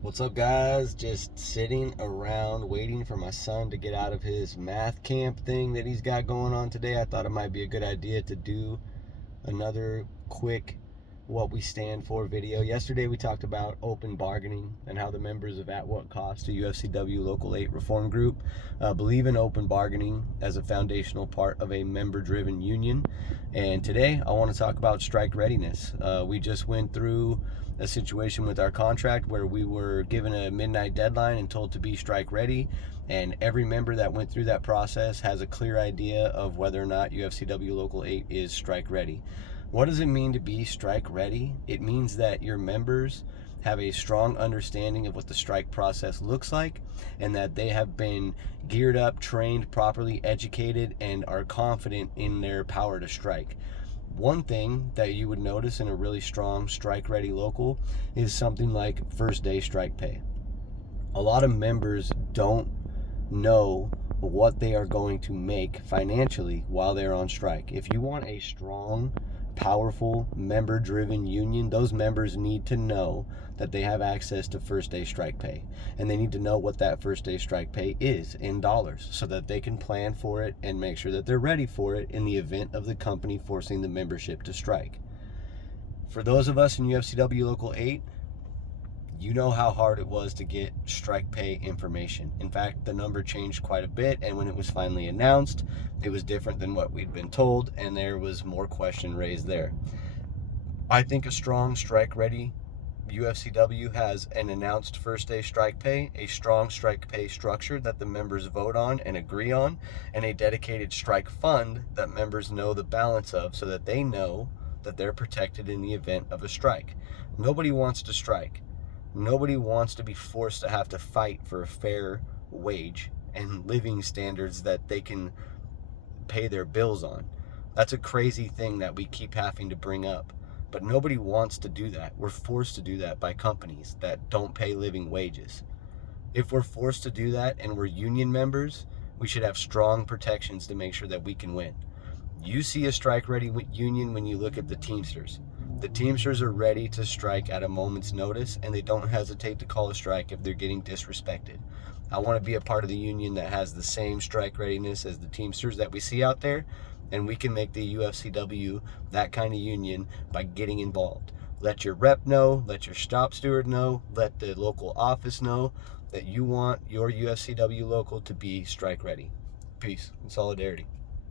What's up, guys? Just sitting around waiting for my son to get out of his math camp thing that he's got going on today. I thought it might be a good idea to do another quick what we stand for video. Yesterday we talked about open bargaining and how the members of At What Cost, a UFCW Local 8 reform group, believe in open bargaining as a foundational part of a member-driven union. And today I want to talk about strike readiness. We just went through a situation with our contract where we were given a midnight deadline and told to be strike ready, and every member that went through that process has a clear idea of whether or not UFCW Local 8 is strike ready. What does it mean to be strike ready? It means that your members have a strong understanding of what the strike process looks like, and that they have been geared up, trained, properly educated, and are confident in their power to strike. One thing that you would notice in a really strong strike ready local is something like first day strike pay. A lot of members don't know what they are going to make financially while they're on strike. If you want a strong, powerful, member-driven union, those members need to know that they have access to first day strike pay, and they need to know what that first day strike pay is in dollars so that they can plan for it and make sure that they're ready for it in the event of the company forcing the membership to strike. For those of us in UFCW Local 8, you know how hard it was to get strike pay information. In fact, the number changed quite a bit, and when it was finally announced, it was different than what we'd been told, and there was more question raised there. I think a strong strike ready UFCW has an announced first day strike pay, a strong strike pay structure that the members vote on and agree on, and a dedicated strike fund that members know the balance of so that they know that they're protected in the event of a strike. Nobody wants to strike. Nobody wants to be forced to have to fight for a fair wage and living standards that they can pay their bills on. That's a crazy thing that we keep having to bring up. But nobody wants to do that. We're forced to do that by companies that don't pay living wages. If we're forced to do that and we're union members, we should have strong protections to make sure that we can win. You see a strike ready union when you look at the Teamsters. The Teamsters are ready to strike at a moment's notice, and they don't hesitate to call a strike if they're getting disrespected. I want to be a part of the union that has the same strike readiness as the Teamsters that we see out there, and we can make the UFCW that kind of union by getting involved. Let your rep know, let your shop steward know, let the local office know that you want your UFCW local to be strike ready. Peace and solidarity.